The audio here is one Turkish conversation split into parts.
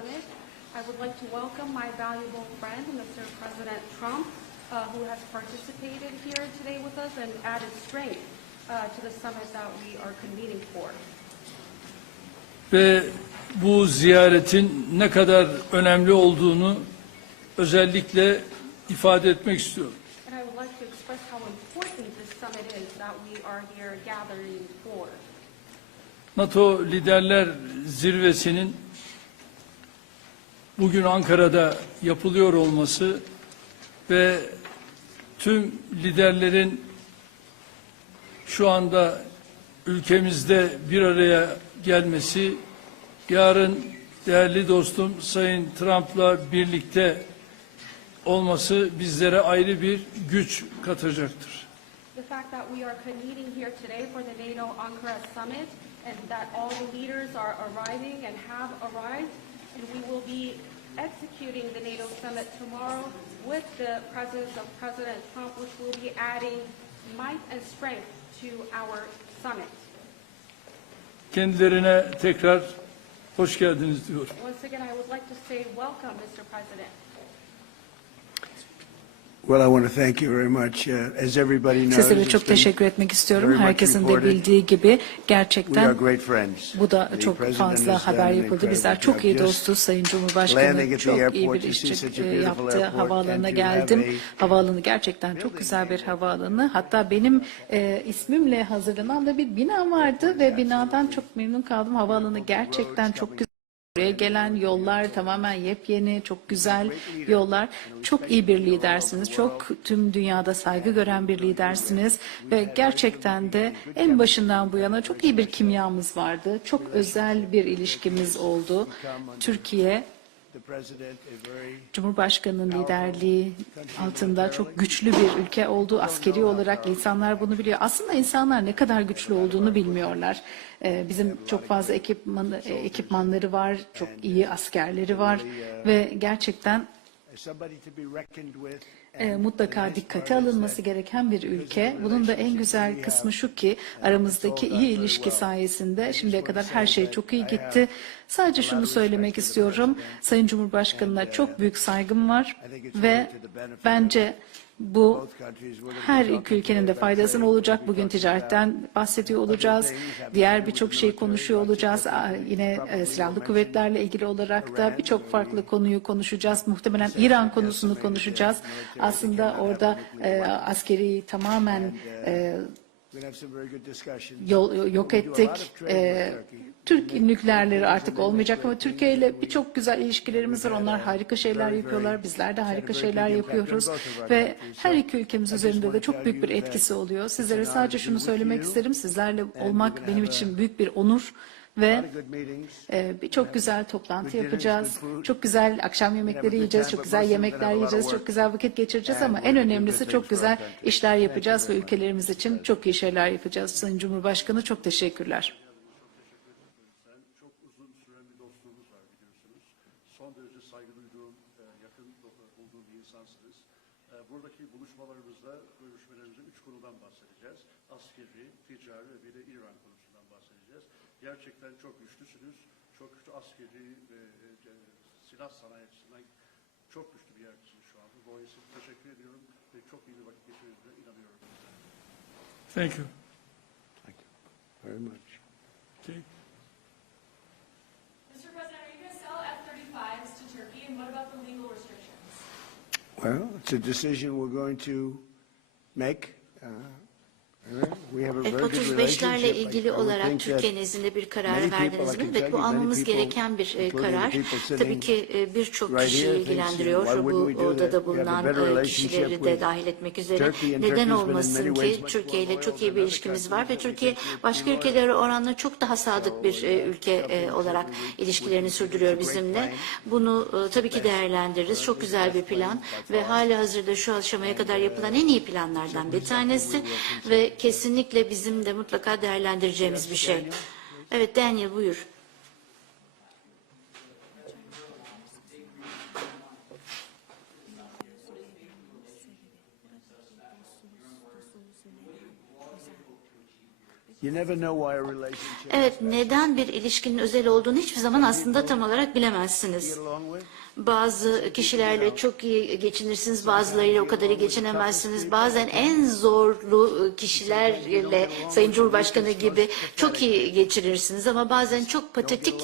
Summit. I would like to welcome my valuable friend, Mr. President Trump, who has participated here today with us and added strength to the summit that we are convening for. Ve bu ziyaretin ne kadar önemli olduğunu özellikle ifade etmek istiyorum. And I would like to express how important this summit is that we are here gathering for. NATO Liderler Zirvesi'nin bugün Ankara'da yapılıyor olması ve tüm liderlerin şu anda ülkemizde bir araya gelmesi, yarın değerli dostum Sayın Trump'la birlikte olması bizlere ayrı bir güç katacaktır. The fact that we are convening here today for the NATO Ankara Summit and that all the leaders are arriving and have arrived, and we will be executing the NATO Summit tomorrow with the presence of President Trump, which will be adding might and strength to our summit. Kendilerine tekrar hoş geldiniz diyorum. Once again, I would like to say welcome, Mr. President. Well, I want to thank you very much. As everybody knows, Sizlere çok teşekkür etmek istiyorum. Herkesin de bildiği gibi gerçekten bu da çok fazla haber yapıldı. Bizler çok iyi dostuz. Sayın Cumhurbaşkanı çok iyi bir iş yaptı. Havaalanına geldim. Havaalanı gerçekten çok güzel bir havaalanı. Hatta benim ismimle hazırlanan da bir bina vardı ve binadan çok memnun kaldım. Havaalanı gerçekten çok güzel. Buraya gelen yollar tamamen yepyeni, çok güzel yollar. Çok iyi bir lidersiniz. Çok tüm dünyada saygı gören bir lidersiniz. Ve gerçekten de en başından bu yana çok iyi bir kimyamız vardı. Çok özel bir ilişkimiz oldu. Türkiye, Cumhurbaşkanı'nın liderliği altında çok güçlü bir ülke oldu. Askeri olarak insanlar bunu biliyor. Aslında insanlar ne kadar güçlü olduğunu bilmiyorlar. Bizim çok fazla ekipmanları var, çok iyi askerleri var ve gerçekten mutlaka dikkate alınması gereken bir ülke. Bunun da en güzel kısmı şu ki aramızdaki iyi ilişki sayesinde şimdiye kadar her şey çok iyi gitti. Sadece şunu söylemek istiyorum. Sayın Cumhurbaşkanı'na çok büyük saygım var ve bence bu her iki ülkenin de faydasına olacak. Bugün ticaretten bahsediyor olacağız. Diğer birçok şey konuşuyor olacağız. Yine silahlı kuvvetlerle ilgili olarak da birçok farklı konuyu konuşacağız. Muhtemelen İran konusunu konuşacağız. Aslında orada askeri tamamen yok ettik. Türk nükleerleri artık olmayacak ama Türkiye ile birçok güzel ilişkilerimiz var. Onlar harika şeyler yapıyorlar. Bizler de harika şeyler yapıyoruz. Ve her iki ülkemiz üzerinde de çok büyük bir etkisi oluyor. Sizlere sadece şunu söylemek isterim. Sizlerle olmak benim için büyük bir onur. Ve birçok güzel toplantı yapacağız. Çok güzel akşam yemekleri yiyeceğiz. Çok güzel yemekler yiyeceğiz. Çok güzel vakit geçireceğiz ama en önemlisi çok güzel işler yapacağız ve ülkelerimiz için çok iyi şeyler yapacağız. Sayın Cumhurbaşkanı çok teşekkürler. Son derece saygı duyduğum, yakın olduğum bir insansınız. Buradaki buluşmalarımızda, görüşmelerimizde 3 konudan bahsedeceğiz. Askeri, ticari ve bir de İran konusundan bahsedeceğiz. Gerçekten çok güçlüsünüz. Çok güçlü askeri ve silah sanayi açısından çok güçlü bir yerdesiniz şu anda. Dolayısıyla teşekkür ediyorum ve çok iyi bir vakit geçirdiğinize inanıyorum. Thank you. Thank you very much. Okay. What about the legal restrictions? Well, it's a decision we're going to make. F-35'lerle ilgili olarak Türkiye nezdinde bir karar verdiniz mi? Evet, bu almamız gereken bir karar. Tabii ki birçok kişiyi ilgilendiriyor. Bu odada bulunan kişileri de dahil etmek üzere. Neden olmasın ki Türkiye ile çok iyi bir ilişkimiz var ve Türkiye başka ülkelere oranla çok daha sadık bir ülke olarak ilişkilerini sürdürüyor bizimle. Bunu tabii ki değerlendiririz. Çok güzel bir plan ve hali hazırda şu aşamaya kadar yapılan en iyi planlardan bir tanesi ve kesinlikle bizim de mutlaka değerlendireceğimiz bir şey. Evet Daniel buyur. You never know why a relationship Evet, neden bir ilişkinin özel olduğunu hiçbir zaman aslında tam olarak bilemezsiniz. get along with. Bazı kişilerle çok iyi geçinirsiniz, bazılarıyla o kadar iyi geçinemezsiniz. Bazen en zorlu kişilerle, Sayın Cumhurbaşkanı gibi çok iyi geçirirsiniz ama bazen çok patetik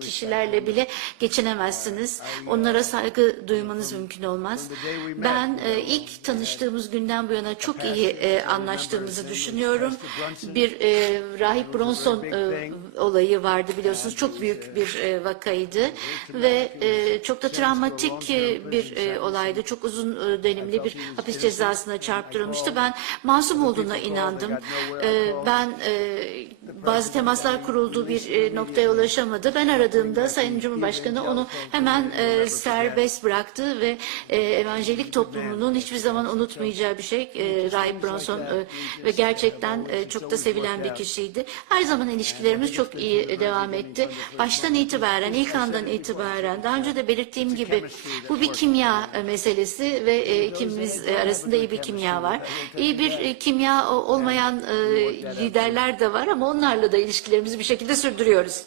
kişilerle bile geçinemezsiniz. Onlara saygı duymanız mümkün olmaz. Ben ilk tanıştığımız günden bu yana çok iyi anlaştığımızı düşünüyorum. Bir Rahip Bronson olayı vardı biliyorsunuz. Çok büyük bir vakaydı ve çok da travmatik bir olaydı. Çok uzun dönemli bir hapis cezasına çarptırılmıştı. Ben masum olduğuna inandım. Ben bazı temaslar kurulduğu bir noktaya ulaşamadı. Ben aradığımda Sayın Cumhurbaşkanı onu hemen serbest bıraktı ve evangelik toplumunun hiçbir zaman unutmayacağı bir şey. Rahip Bronson ve gerçekten çok da sevilen bir kişiydi. Her zaman ilişkilerimiz çok iyi devam etti. Baştan itibaren, ilk andan itibaren, daha önce de belirttiğim gibi bu bir kimya meselesi ve ikimiz arasında iyi bir kimya var. İyi bir kimya olmayan liderler de var ama onlarla da ilişkilerimizi bir şekilde sürdürüyoruz.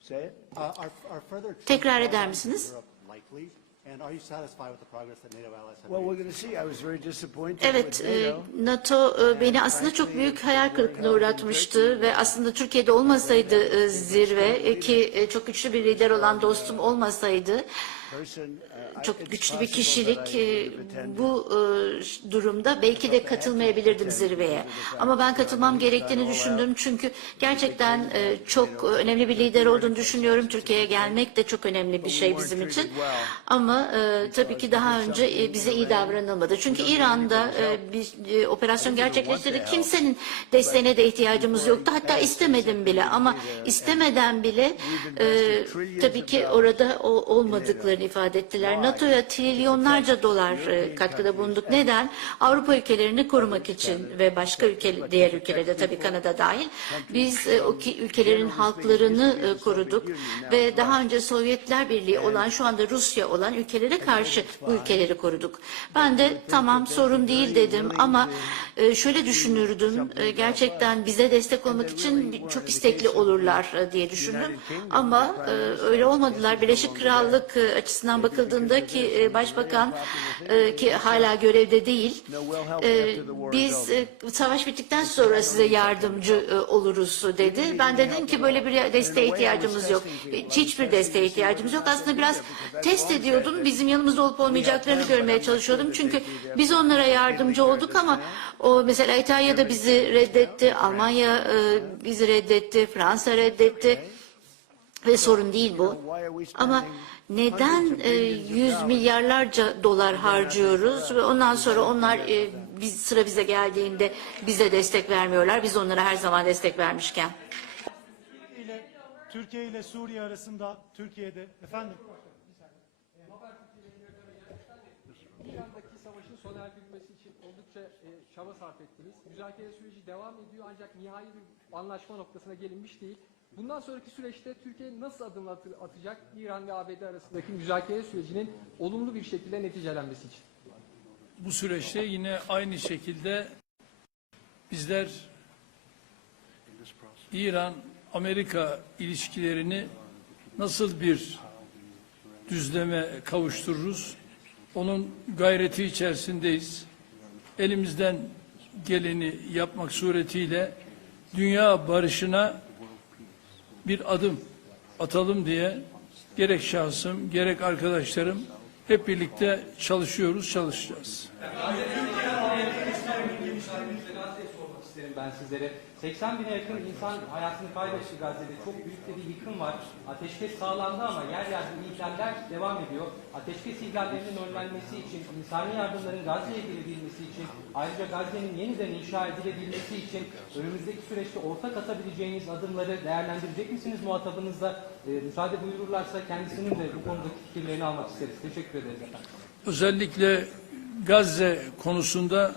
Say it. Tekrar eder misiniz? Well, we're going to see. I was very disappointed Evet, with NATO beni aslında çok büyük hayal kırıklığına uğratmıştı ve aslında Türkiye'de olmasaydı zirve ki çok güçlü bir lider olan dostum olmasaydı çok güçlü bir kişilik bu durumda belki de katılmayabilirdim zirveye. Ama ben katılmam gerektiğini düşündüm çünkü gerçekten çok önemli bir lider olduğunu düşünüyorum. Türkiye'ye gelmek de çok önemli bir şey bizim için. Ama tabii ki daha önce bize iyi davranılmadı. Çünkü İran'da bir operasyon gerçekleştirdik. Kimsenin desteğine de ihtiyacımız yoktu. Hatta istemedim bile ama istemeden bile tabii ki orada olmadıklarını ifade ettiler. NATO'ya trilyonlarca dolar katkıda bulunduk. Neden? Avrupa ülkelerini korumak için ve başka diğer ülkelerde tabii Kanada dahil. Biz o ülkelerin halklarını koruduk ve daha önce Sovyetler Birliği olan şu anda Rusya olan ülkelere karşı bu ülkeleri koruduk. Ben de tamam sorun değil dedim ama şöyle düşünürdüm. Gerçekten bize destek olmak için çok istekli olurlar diye düşündüm. Ama öyle olmadılar. Birleşik Krallık açısından bakıldığında ki Başbakan ki hala görevde değil. Biz savaş bittikten sonra size yardımcı oluruz dedi. Ben dedim ki böyle bir desteğe ihtiyacımız yok. Hiçbir desteğe ihtiyacımız yok. Aslında biraz test ediyordum. Bizim yanımızda olup olmayacaklarını görmeye çalışıyordum. Çünkü biz onlara yardımcı olduk ama o mesela İtalya da bizi reddetti. Almanya bizi reddetti. Fransa reddetti. Ve sorun değil bu. Ama neden 100 milyarlarca dolar harcıyoruz ve ondan sonra onlar sıra bize geldiğinde bize destek vermiyorlar. Biz onlara her zaman destek vermişken. Türkiye ile Suriye arasında Türkiye'de efendim İran'daki savaşın sona erdirilmesi için oldukça çaba sarf ettiniz. Müzakere süreci devam ediyor ancak nihai bir anlaşma noktasına gelinmiş değil. Bundan sonraki süreçte Türkiye nasıl adım atacak İran ve ABD arasındaki müzakere sürecinin olumlu bir şekilde neticelenmesi için? Bu süreçte yine aynı şekilde bizler İran-Amerika ilişkilerini nasıl bir düzleme kavuştururuz? Onun gayreti içerisindeyiz. Elimizden geleni yapmak suretiyle dünya barışına bir adım atalım diye gerek şahsım, gerek arkadaşlarım hep birlikte çalışacağız. Ben sizlere 80 bine yakın insan hayatını kaybetti Gazze'de. Çok büyük bir yıkım var. Ateşkes sağlandı ama yer yer ihlaller devam ediyor. Ateşkes ihlallerinin önlenmesi için, insani yardımların Gazze'ye girebilmesi için, ayrıca Gazze'nin yeniden inşa edilebilmesi için önümüzdeki süreçte ortak atabileceğiniz adımları değerlendirecek misiniz muhatabınızla? Müsaade buyururlarsa kendisinin de bu konudaki fikirlerini almak isteriz. Teşekkür ederiz efendim. Özellikle Gazze konusunda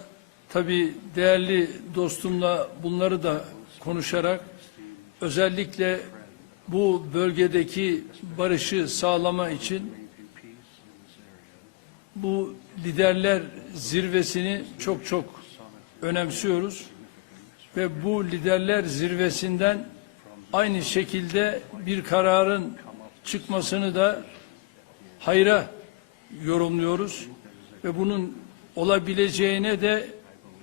tabii değerli dostumla bunları da konuşarak özellikle bu bölgedeki barışı sağlama için bu liderler zirvesini çok önemsiyoruz ve bu liderler zirvesinden aynı şekilde bir kararın çıkmasını da hayra yorumluyoruz ve bunun olabileceğine de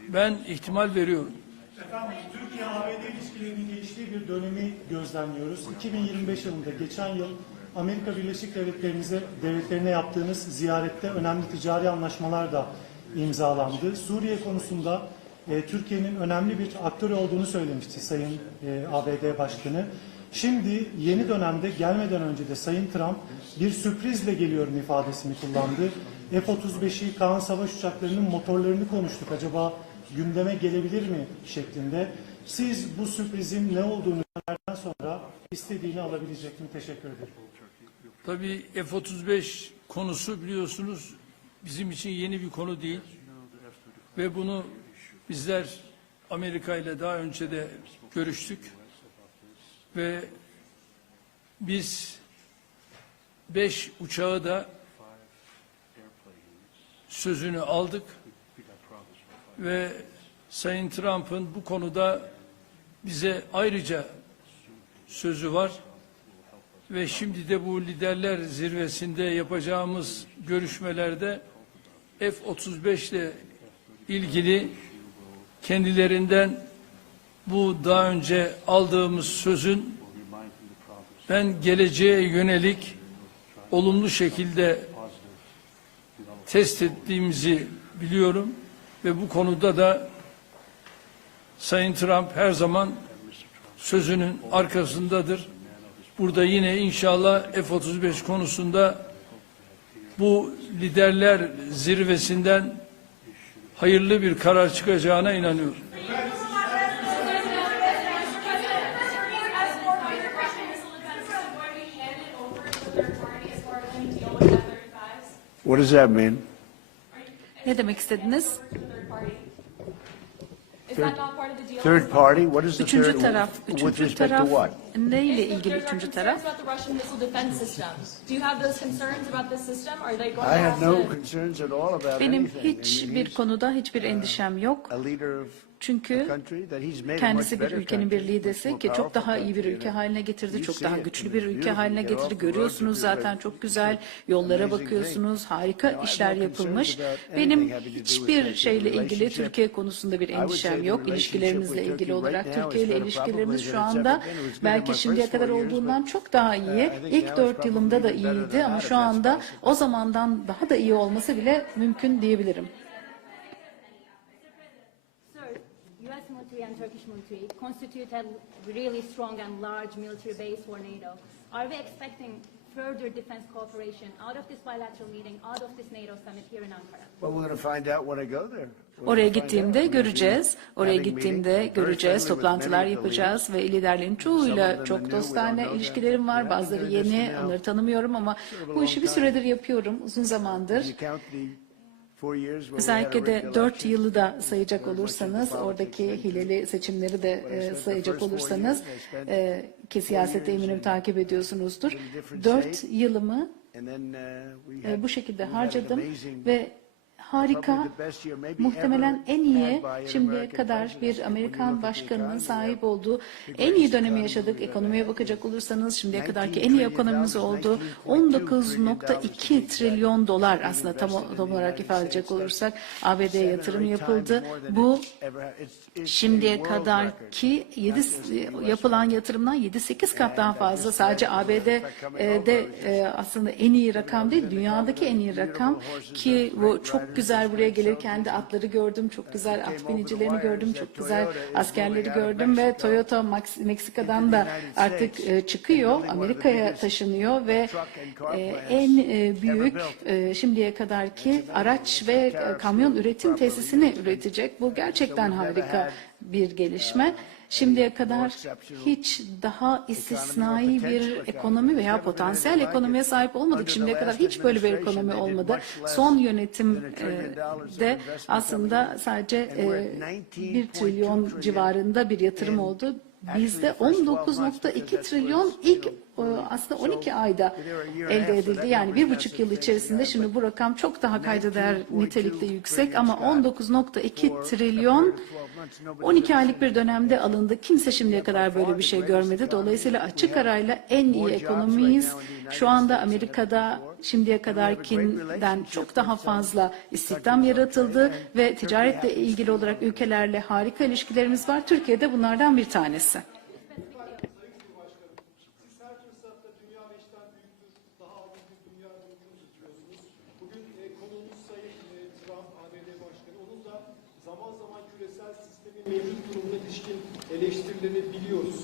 ben ihtimal veriyorum. Efendim, Türkiye-ABD ilişkilerinin geliştiği bir dönemi gözlemliyoruz. 2025 yılında geçen yıl Amerika Birleşik Devletleri'ne yaptığınız ziyarette önemli ticari anlaşmalar da imzalandı. Suriye konusunda Türkiye'nin önemli bir aktör olduğunu söylemişti Sayın ABD Başkanı. Şimdi yeni dönemde gelmeden önce de Sayın Trump bir sürprizle geliyorum ifadesini kullandı. F-35'i, Kaan savaş uçaklarının motorlarını konuştuk. Acaba gündeme gelebilir mi şeklinde. Siz bu sürprizin ne olduğunu sonra istediğini alabilecek mi? Teşekkür ederim. Tabii F-35 konusu biliyorsunuz bizim için yeni bir konu değil ve bunu bizler Amerika ile daha önce de görüştük ve biz 5 uçağı da sözünü aldık ve Sayın Trump'ın bu konuda bize ayrıca sözü var ve şimdi de bu liderler zirvesinde yapacağımız görüşmelerde F-35 ile ilgili kendilerinden bu daha önce aldığımız sözün ben geleceğe yönelik olumlu şekilde test ettiğimizi biliyorum ve bu konuda da Sayın Trump her zaman sözünün arkasındadır. Burada yine inşallah F-35 konusunda bu liderler zirvesinden hayırlı bir karar çıkacağına inanıyorum. What does that mean? Ne demek istediniz? Third party? What is the Üçüncü third? taraf. With Üçüncü respect to taraf what? neyle ilgili üçüncü taraf? I have no concerns at all about Benim anything. I mean, hiçbir he's konuda hiçbir endişem yok. a leader of Çünkü a country that he's made a kendisi much bir better ülkenin bir country, lideri much ki more çok daha powerful iyi bir country, ülke you know. haline getirdi, You çok see daha it, güçlü and bir it's ülke beautiful. haline You get getirdi. off the road, Görüyorsunuz you do zaten a çok güzel just yollara amazing bakıyorsunuz, thing. harika Now, I have işler no yapılmış. concerns about Benim anything having to do with hiçbir that şeyle ilgili relationship. Türkiye konusunda bir I would say endişem the yok. relationship İlişkilerimizle with ilgili Turkey olarak right now Türkiye is ile better ilişkilerimiz probably şu than it's anda ever been. It was good in belki my şimdiye first kadar 4 years, olduğundan but, çok daha iyi. I think İlk now 4 it's yılımda da probably better iyiydi than ama that, şu if that's anda possible. o zamandan daha da iyi olması bile mümkün diyebilirim. U.S. military and Turkish military constitute a really strong and large military base for NATO. Are we expecting further defense cooperation out of this bilateral meeting, out of this NATO summit here in Ankara? Well, we're going to find out when I go there. Oraya gittiğimde göreceğiz. Oraya gittiğimde göreceğiz. Toplantılar yapacağız ve liderlerin çoğuyla çok dostane ilişkilerim var. Bazıları yeni, onları tanımıyorum ama bu işi bir süredir yapıyorum, uzun zamandır. Özellikle de 4 yılı da sayacak olursanız, oradaki hileli seçimleri de sayacak olursanız, ki siyaseti eminim takip ediyorsunuzdur. 4 yılımı bu şekilde harcadım ve harika, muhtemelen en iyi şimdiye kadar bir Amerikan başkanının sahip olduğu en iyi dönemi yaşadık. Ekonomiye bakacak olursanız şimdiye kadarki en iyi ekonomimiz oldu. 19.2 trilyon dolar aslında tam olarak ifade edecek olursak ABD'ye yatırım yapıldı. Bu şimdiye kadarki yapılan yatırımdan 7-8 kat daha fazla. Sadece ABD'de aslında en iyi rakam değil, dünyadaki en iyi rakam ki bu çok güzel. Buraya gelirken de atları gördüm, çok güzel at binicilerini gördüm, çok güzel askerleri gördüm ve Toyota Meksika'dan da artık çıkıyor, Amerika'ya taşınıyor ve en büyük şimdiye kadarki araç ve kamyon üretim tesisini üretecek. Bu gerçekten harika bir gelişme. Şimdiye kadar hiç daha istisnai bir ekonomi veya potansiyel ekonomiye sahip olmadık. Şimdiye kadar hiç böyle bir ekonomi olmadı. Son yönetimde aslında sadece 1 trilyon civarında bir yatırım oldu. bizde 19,2 trilyon ilk aslında 12 ayda elde edildi. Yani 1,5 yıl içerisinde, şimdi bu rakam çok daha kayda değer nitelikte yüksek ama 19,2 trilyon 12 aylık bir dönemde alındı. Kimse şimdiye kadar böyle bir şey görmedi. Dolayısıyla açık arayla en iyi ekonomiyiz. Şu anda Amerika'da şimdiye kadarkinden çok daha fazla istihdam yaratıldı ve ticaretle ilgili olarak ülkelerle harika ilişkilerimiz var. Türkiye'de bunlardan bir tanesi. Mevcut durumuna ilişkin eleştirilerini biliyoruz.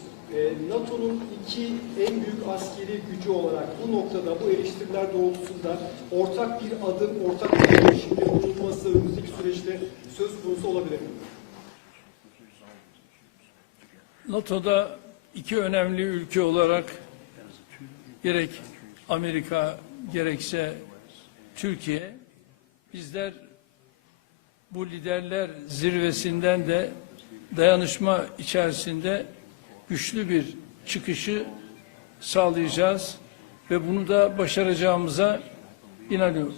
NATO'nun iki en büyük askeri gücü olarak bu noktada, bu eleştiriler doğrultusunda ortak bir adım, ortak bir girişimde bulunması önümüzdeki süreçte söz konusu olabilir mi? NATO'da iki önemli ülke olarak gerek Amerika gerekse Türkiye, bizler bu liderler zirvesinden de dayanışma içerisinde güçlü bir çıkışı sağlayacağız ve bunu da başaracağımıza inanıyorum.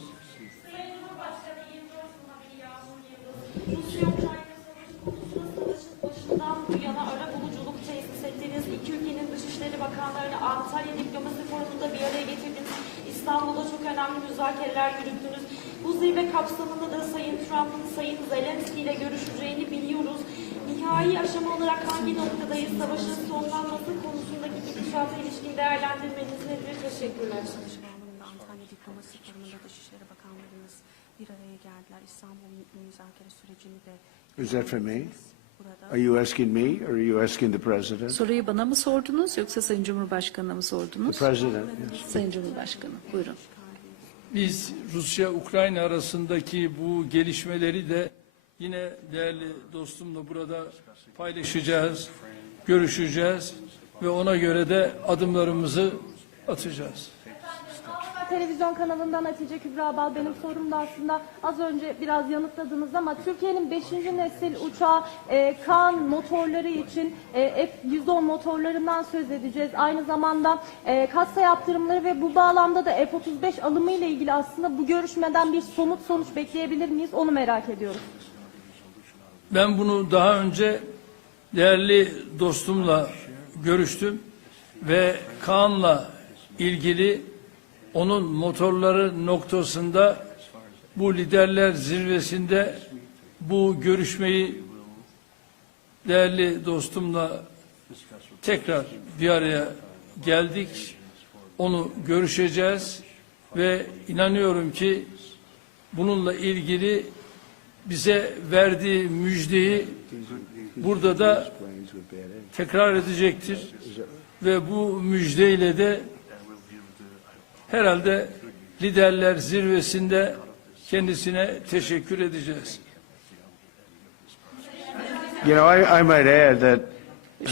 Sayın Cumhurbaşkanı 24 haberi Yağmur Yıldız, Rusya-Ukrayna savaşı konusunda savaşın başından bu yana ara buluculuk tesis ettiğiniz iki ülkenin Dışişleri Bakanlarını Antalya Diplomasi Forumu'nda bir araya getirdiniz. İstanbul'da çok önemli müzakereler yürüttünüz. Bu zirve kapsamında da Sayın Trump'ın Sayın Zelenski ile görüşeceğini biliyoruz. Nihai aşama olarak hangi noktadayız? Savaşın sonlanması konusundaki gidişata ilişkin değerlendirmeniz nedir? Teşekkürler. Antalya Diplomasi Forumu'nda Dışişleri Bakanlarımız bir araya geldiler. İstanbul müzakere sürecini de... Is that for me? Are you asking me or are you asking the president? Soruyu bana mı sordunuz yoksa Sayın Cumhurbaşkanı'na mı sordunuz? The president. Yes. Sayın Cumhurbaşkanı, buyurun. Biz Rusya-Ukrayna arasındaki bu gelişmeleri de yine değerli dostumla burada paylaşacağız, görüşeceğiz ve ona göre de adımlarımızı atacağız. Televizyon kanalından Hatice Kübra Bal, benim sorum da aslında az önce biraz yanıtladınız ama Türkiye'nin 5. nesil uçağı Kaan motorları için F-110 motorlarından söz edeceğiz. Aynı zamanda kassa yaptırımları ve bu bağlamda da F-35 alımı ile ilgili aslında bu görüşmeden bir somut sonuç bekleyebilir miyiz? Onu merak ediyoruz. Ben bunu daha önce değerli dostumla görüştüm ve Kaan'la ilgili onun motorları noktasında bu liderler zirvesinde bu görüşmeyi değerli dostumla tekrar bir araya geldik. Onu görüşeceğiz ve inanıyorum ki bununla ilgili bize verdiği müjdeyi burada da tekrar edecektir ve bu müjdeyle de herhalde liderler zirvesinde kendisine teşekkür edeceğiz. You know, I might add that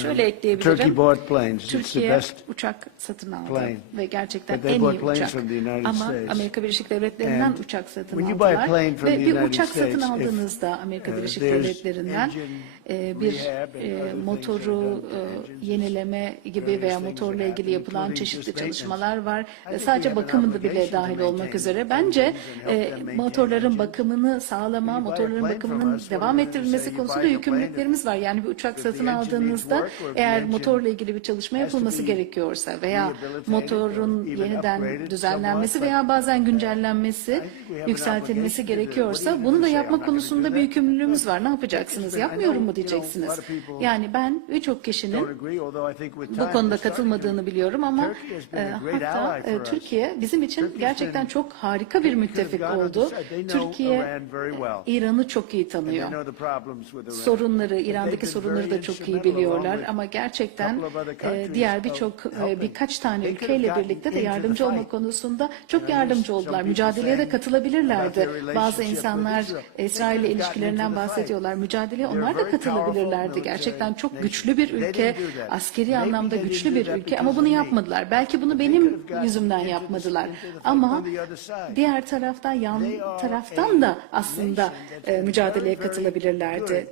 şöyle ekleyebilirim. Turkey bought planes. It's the Türkiye best uçak satın aldı plane. ve gerçekten But they en iyi bought planes uçak. from the United Ama States. Amerika Birleşik Devletleri'nden And uçak satın when you buy a aldılar plane from ve the bir United uçak satın States, aldığınızda Amerika Birleşik there's Devletleri'nden engine bir rehab and other motoru things are done to engines. yenileme gibi Various veya things motorla that ilgili happen, yapılan including çeşitli just çalışmalar var. think Sadece we have an bakımında bile obligation to dahil olmak maintain üzere. the Bence engines and help them maintain motorların engines. bakımını sağlama, When you buy a motorların plane from bakımının us, devam what we're gonna say, ettirilmesi you konusunda buy the yükümlülüklerimiz plane var. Yani bir uçak if the satın engine needs aldığınızda work or if the eğer engine motorla ilgili bir çalışma has to yapılması be gerekiyorsa veya rehabilitated motorun or even yeniden upgraded düzenlenmesi somewhat, veya bazen güncellenmesi, I think we have an yükseltilmesi obligation to do that. gerekiyorsa What do you bunu da say? I'm yapma not gonna konusunda do bir that. yükümlülüğümüz var. Ne yapacaksınız? I Yapmıyorum mu know, diyeceksiniz? a lot of people Yani ben birçok kişinin don't agree, although I think with bu time konuda they're starting katılmadığını to. biliyorum ama Turkey has been a great hatta ally for us. Türkiye bizim için Turkey's gerçekten been- çok harika bir müttefik Turkey has gone on oldu. the side. They know Türkiye Iran very well. İran'ı çok iyi And they tanıyor. know the problems with Iran. Sorunları, And İran'daki they've been sorunları very da çok iyi instrumental biliyorlar along with ama gerçekten couple of other countries diğer helping. birkaç tane They could ülkeyle have birlikte de gotten into yardımcı the olma fight. konusunda çok And yardımcı some oldular. people Mücadeleye de saying katılabilirlerdi. about their Bazı relationship insanlar with Israel. They İsrail ile could have gotten ilişkilerinden into the fight. bahsediyorlar. Mücadeleye They're onlar da very katılabilirlerdi. powerful Gerçekten military çok nation. güçlü bir They ülke, didn't do that. askeri Maybe anlamda they güçlü didn't bir do that ülke ama because bunu of me. yapmadılar. Belki bunu They benim could have gotten yüzümden into the yapmadılar. fight Ama on the other side. diğer taraftan, yan They are taraftan a da aslında nation that's been mücadeleye very, very katılabilirlerdi.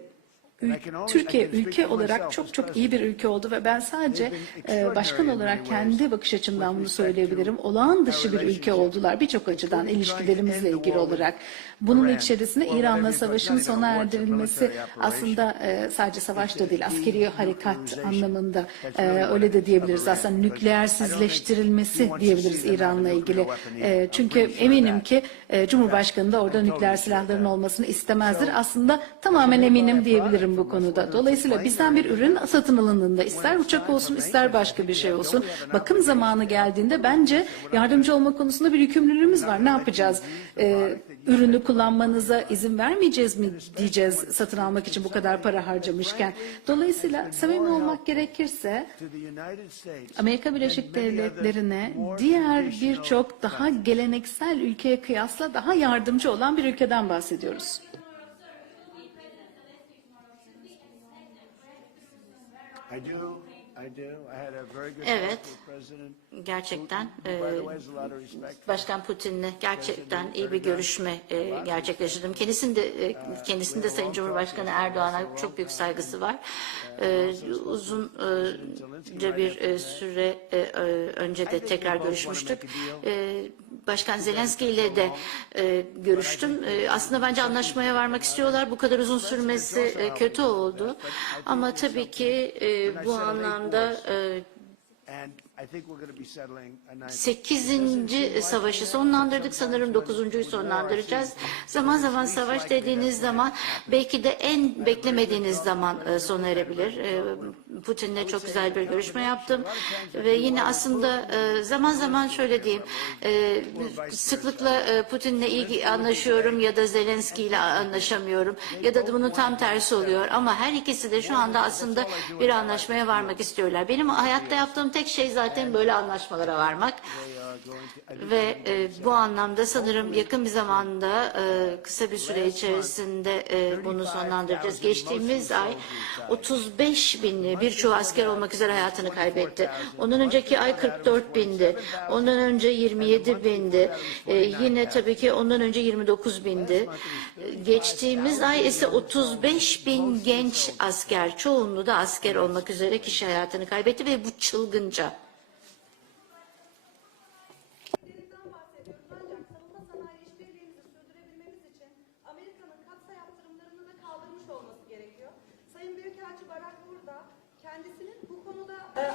good Türkiye ülke olarak çok iyi bir ülke oldu ve ben sadece başkan olarak kendi bakış açımdan bunu söyleyebilirim. Olağan dışı bir ülke oldular birçok açıdan ilişkilerimizle ilgili olarak. Bunun içerisinde İran'la savaşın sona erdirilmesi aslında sadece savaş da değil, askeri harekat anlamında öyle de diyebiliriz. Aslında nükleersizleştirilmesi diyebiliriz İran'la ilgili. Çünkü eminim ki Cumhurbaşkanı da orada nükleer silahların olmasını istemezdir. Aslında tamamen eminim diyebilirim bu konuda. Dolayısıyla bizden bir ürün satın alındığında ister uçak olsun ister başka bir şey olsun bakım zamanı geldiğinde bence yardımcı olma konusunda bir yükümlülüğümüz var. Ne yapacağız? Ürünü kullanmanıza izin vermeyeceğiz mi diyeceğiz satın almak için bu kadar para harcamışken. Dolayısıyla samimi olmak gerekirse Amerika Birleşik Devletleri'ne diğer birçok daha geleneksel ülkeye kıyasla daha yardımcı olan bir ülkeden bahsediyoruz. Evet, gerçekten Başkan Putin'le gerçekten iyi bir görüşme gerçekleştirdim. Kendisinin de Sayın Cumhurbaşkanı Erdoğan'a çok büyük saygısı var. Uzunca bir süre önce de tekrar görüşmüştük. Başkan Zelenski ile de görüştüm. Aslında bence anlaşmaya varmak istiyorlar. Bu kadar uzun sürmesi kötü oldu. Ama tabii ki bu anlamda 8. savaşı sonlandırdık. Sanırım 9.'yu sonlandıracağız. Zaman zaman savaş dediğiniz zaman belki de en beklemediğiniz zaman sona erebilir. Putin'le çok güzel bir görüşme yaptım. Ve yine aslında zaman zaman şöyle diyeyim. Sıklıkla Putin'le iyi anlaşıyorum ya da Zelenski ile anlaşamıyorum. Ya da bunun tam tersi oluyor. Ama her ikisi de şu anda aslında bir anlaşmaya varmak istiyorlar. Benim hayatta yaptığım tek şey zaten böyle anlaşmalara varmak ve bu anlamda sanırım yakın bir zamanda kısa bir süre içerisinde bunu sonlandıracağız. Geçtiğimiz ay 35 bin birçoğu asker olmak üzere hayatını kaybetti. Ondan önceki ay 44 bindi. Ondan önce 27 bindi. Yine tabii ki ondan önce 29 bindi. Geçtiğimiz ay ise 35 bin genç asker, çoğunluğu da asker olmak üzere kişi hayatını kaybetti ve bu çılgınca.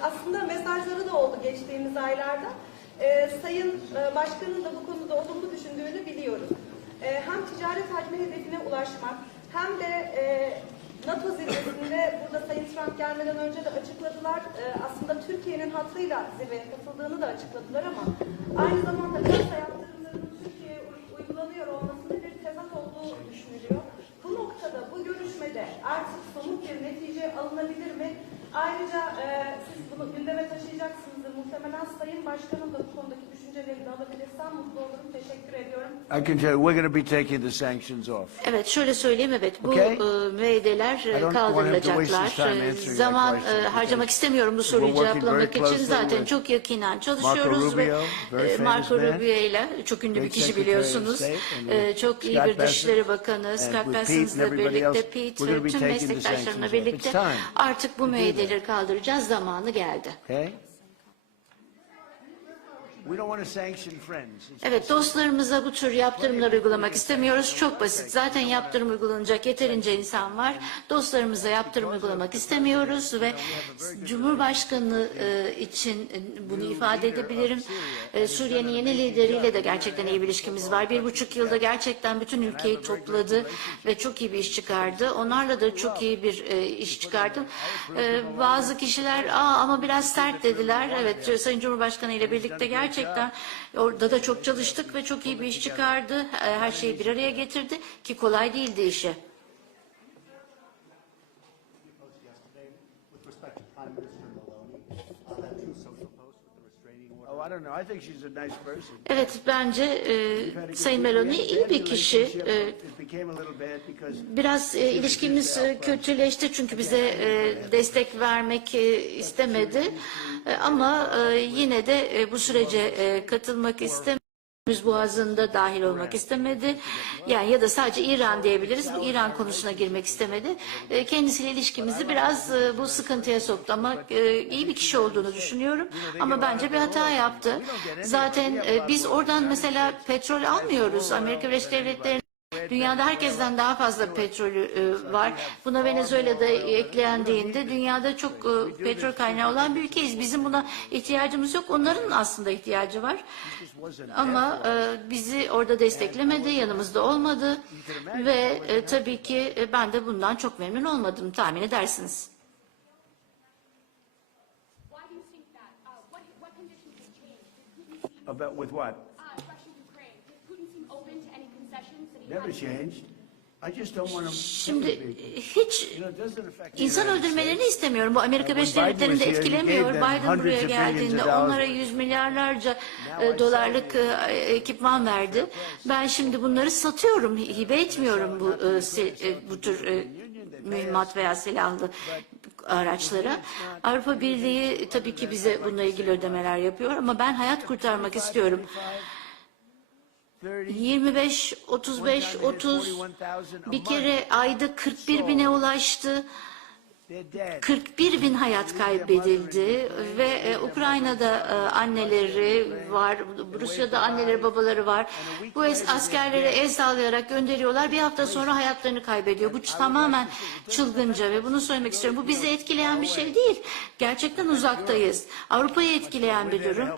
Aslında mesajları da oldu geçtiğimiz aylarda. Sayın Başkan'ın da bu konuda olumlu düşündüğünü biliyoruz. Hem ticaret hacmi hedefine ulaşmak hem de NATO zirvesinde burada Sayın Trump gelmeden önce de açıkladılar. Aslında Türkiye'nin hatırıyla zirveye katıldığını da açıkladılar ama aynı zamanda kasa yaptırımlarının Türkiye'ye uygulanıyor olmasının bir tezat olduğu düşünülüyor. Bu noktada bu görüşmede artık somut bir netice alınabilir mi? Ayrıca siz bunu gündeme taşıyacaksınızdır. Muhtemelen Sayın Başkanım da bu konudaki düşünceleri de alabilirsem mutlu olurum. Teşekkür ediyorum. I can tell you we're going to be taking the sanctions off. Evet, şöyle söyleyeyim, evet, bu müeyyideler kaldırılacaklar. Zaman harcamak istemiyorum bu soruyu cevaplamak için. Zaten çok yakinen çalışıyoruz ve Marco Rubio ile çok ünlü bir kişi biliyorsunuz. Çok iyi bir Dışişleri Bakanı, Scott Bessent'la birlikte, Pete ve tüm meslektaşlarımla birlikte artık bu müeyyideleri kaldıracağız. Zamanı geldi. Evet, dostlarımıza bu tür yaptırımlar uygulamak istemiyoruz. Çok basit. Zaten yaptırım uygulanacak yeterince insan var. Dostlarımıza yaptırım uygulamak istemiyoruz ve Cumhurbaşkanı için bunu ifade edebilirim. Suriye'nin yeni lideriyle de gerçekten iyi bir ilişkimiz var. 1,5 yılda gerçekten bütün ülkeyi topladı ve çok iyi bir iş çıkardı. Onlarla da çok iyi bir iş çıkardı. Bazı kişiler ama biraz sert dediler. Evet, Sayın Cumhurbaşkanı ile birlikte gerçekten orada da çok çalıştık ve çok iyi bir iş çıkardı. Her şeyi bir araya getirdi ki kolay değildi işi. Evet, bence Sayın Meloni iyi bir kişi. Biraz ilişkimiz kötüleşti çünkü bize destek vermek istemedi. Ama yine de bu sürece katılmak istemedi. Boğazı'nda dahil olmak istemedi. Yani ya da sadece İran diyebiliriz. Bu İran konusuna girmek istemedi. Kendisiyle ilişkimizi biraz bu sıkıntıya soktu ama iyi bir kişi olduğunu düşünüyorum. Ama bence bir hata yaptı. Zaten biz oradan mesela petrol almıyoruz. Amerika Birleşik Devletleri dünyada herkesten daha fazla petrolü var. Buna Venezuela'da eklendiğinde dünyada çok petrol kaynağı olan bir ülkeyiz. Bizim buna ihtiyacımız yok. Onların aslında ihtiyacı var. Ama bizi orada desteklemedi, yanımızda olmadı ve tabii ki ben de bundan çok memnun olmadım, tahmin edersiniz. About with what? Never changed. I just don't want to. Şimdi hiç insan öldürmelerini istemiyorum. Bu Amerika Birleşik Devletleri'ni de etkilemiyor. Biden buraya geldiğinde onlara yüz milyarlarca dolarlık ekipman verdi. Ben şimdi bunları satıyorum, hibe etmiyorum bu tür mühimmat veya silahlı araçlara. Avrupa Birliği tabii ki bize bununla ilgili ödemeler yapıyor ama ben hayat kurtarmak istiyorum. 25, 35, 30 bir kere ayda 41 bine ulaştı. 41 bin hayat kaybedildi ve Ukrayna'da anneleri var, Rusya'da anneleri babaları var. Bu askerlere el sallayarak gönderiyorlar. Bir hafta sonra hayatlarını kaybediyor. Bu tamamen çılgınca ve bunu söylemek istiyorum. Bu bizi etkileyen bir şey değil. Gerçekten uzaktayız. Avrupa'yı etkileyen bir durum.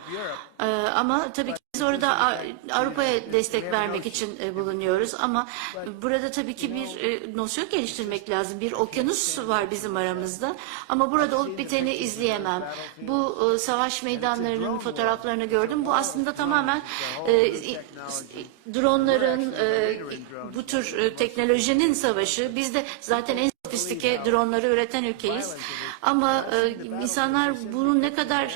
Ama tabii ki biz orada Avrupa'ya destek vermek için bulunuyoruz ama burada tabii ki bir nosyon geliştirmek lazım. Bir okyanus var bizim aramızda ama burada olup biteni izleyemem. Bu savaş meydanlarının fotoğraflarını gördüm. Bu aslında tamamen dronların, bu tür teknolojinin savaşı. Biz de zaten en sofistike dronları üreten ülkeyiz. Ama insanlar bunun ne kadar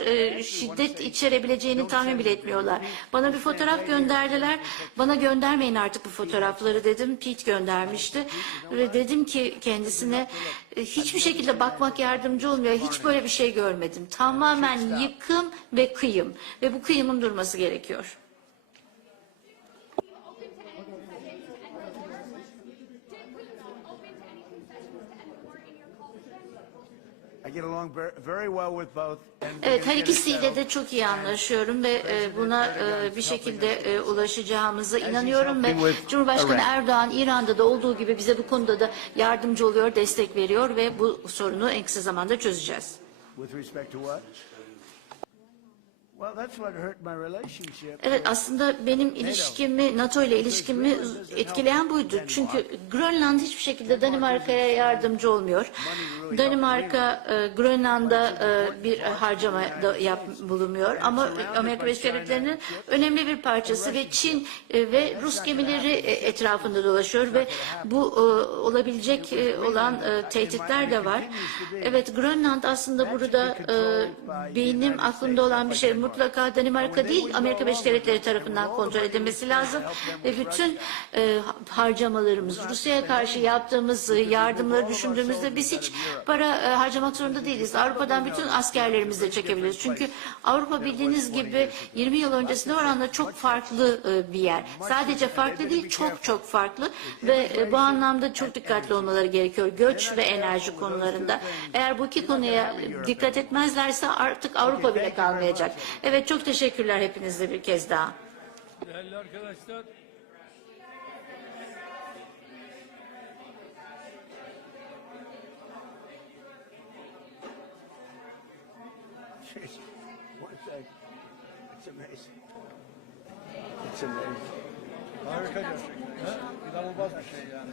şiddet içerebileceğini tahmin bile etmiyorlar. Bana bir fotoğraf gönderdiler. Bana göndermeyin artık bu fotoğrafları dedim. Pete göndermişti. Ve dedim ki kendisine hiçbir şekilde bakmak yardımcı olmuyor. Hiç böyle bir şey görmedim. Tamamen yıkım ve kıyım. Ve bu kıyımın durması gerekiyor. Evet, her ikisiyle de çok iyi anlaşıyorum ve buna bir şekilde ulaşacağımıza inanıyorum ve Cumhurbaşkanı Erdoğan İran'da da olduğu gibi bize bu konuda da yardımcı oluyor, destek veriyor ve bu sorunu en kısa zamanda çözeceğiz. Evet, aslında benim ilişkimi, NATO ile ilişkimi etkileyen buydu. Çünkü Grönland hiçbir şekilde Danimarka'ya yardımcı olmuyor. Danimarka, Grönland'a bir harcama bulunmuyor. Ama Amerika Birleşik Devletleri'nin önemli bir parçası ve Çin ve Rus gemileri etrafında dolaşıyor ve bu olabilecek olan tehditler de var. Evet, Grönland aslında burada benim aklımda olan bir şey. Mutlaka Danimarka değil, Amerika Birleşik Devletleri tarafından kontrol edilmesi lazım ve bütün harcamalarımız, Rusya'ya karşı yaptığımız yardımları düşündüğümüzde biz hiç para harcamak zorunda değiliz. Avrupa'dan bütün askerlerimizi de çekebiliriz. Çünkü Avrupa bildiğiniz gibi 20 yıl öncesine oranla çok farklı bir yer. Sadece farklı değil, çok çok farklı ve bu anlamda çok dikkatli olmaları gerekiyor. Göç ve enerji konularında. Eğer bu iki konuya dikkat etmezlerse artık Avrupa bile kalmayacak. Evet, çok teşekkürler hepinize bir kez daha. Değerli arkadaşlar, Harika gerçekten. İnanılmaz bir şey yani.